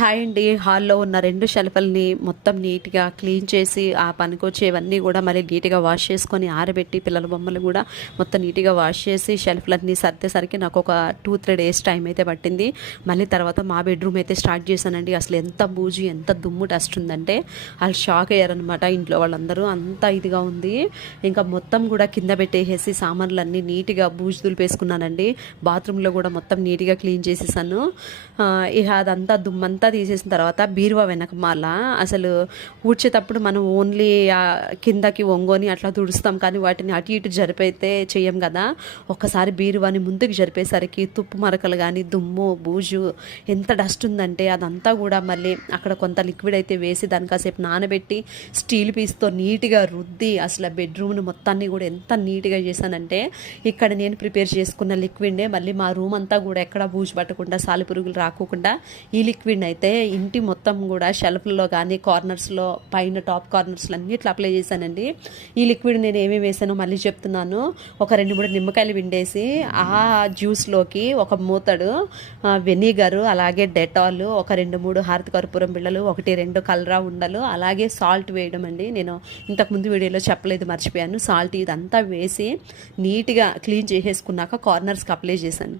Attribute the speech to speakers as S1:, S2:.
S1: Hi అండి. హాల్లో ఉన్న రెండు షెల్ఫల్ని మొత్తం నీట్గా క్లీన్ చేసి ఆ పనికొచ్చేవన్నీ కూడా మళ్ళీ నీట్గా వాష్ చేసుకొని ఆరబెట్టి పిల్లల బొమ్మలు కూడా మొత్తం నీట్గా వాష్ చేసి షెల్ఫ్లన్నీ సర్దేసరికి నాకు ఒక టూ త్రీ డేస్ టైం అయితే పట్టింది. మళ్ళీ తర్వాత మా బెడ్రూమ్ అయితే స్టార్ట్ చేశానండి. అసలు ఎంత బూజు ఎంత దుమ్ము టస్ట్ ఉందంటే వాళ్ళు షాక్ అయ్యారనమాట ఇంట్లో వాళ్ళందరూ. అంత ఇదిగా ఉంది. ఇంకా మొత్తం కూడా కింద పెట్టేసేసి సామాన్లన్నీ నీట్గా బూజు దులిపేసుకున్నానండి. బాత్రూంలో కూడా మొత్తం నీట్గా క్లీన్ చేసేసాను. ఇక అదంతా దుమ్మంతా తీసేసిన తర్వాత బీరువా వెనక మళ్ళా అసలు ఊడ్చేటప్పుడు మనం ఓన్లీ కిందకి వంగోని అట్లా తుడుస్తాం కానీ వాటిని అటు ఇటు జరిపైతే చెయ్యం కదా. ఒక్కసారి బీరువాని ముందుకు జరిపేసరికి తుప్పు మరకలు కానీ దుమ్ము బూజు ఎంత డస్ట్ ఉందంటే అదంతా కూడా మళ్ళీ అక్కడ కొంత లిక్విడ్ అయితే వేసి దాని కాసేపు నానబెట్టి స్టీల్ పీస్తో నీట్గా రుద్ది అసలు ఆ మొత్తాన్ని కూడా ఎంత నీట్గా చేశానంటే ఇక్కడ నేను ప్రిపేర్ చేసుకున్న లిక్విడ్నే మళ్ళీ మా రూమ్ అంతా కూడా ఎక్కడ బూజు పట్టకుండా సాలిపురుగులు రాకోకుండా ఈ లిక్విడ్ అయితే ఇంటి మొత్తం కూడా షెల్ఫ్లో కానీ కార్నర్స్లో పైన టాప్ కార్నర్స్లో అన్నిట్లో అప్లై చేశానండి. ఈ లిక్విడ్ నేను ఏమేమి వేసానో మళ్ళీ చెప్తున్నాను. ఒక రెండు మూడు నిమ్మకాయలు విండేసి ఆ జ్యూస్లోకి ఒక మూతడు వెనిగరు అలాగే డెటాల్ ఒక రెండు మూడు హారత కర్పూరం బిళ్ళలు ఒకటి రెండు కలరా ఉండలు అలాగే సాల్ట్ వేయడం అండి. నేను ఇంతకుముందు వీడియోలో చెప్పలేదు మర్చిపోయాను. సాల్ట్ ఇదంతా వేసి నీట్గా క్లీన్ చేసేసుకున్నాక కార్నర్స్కి అప్లై చేశాను.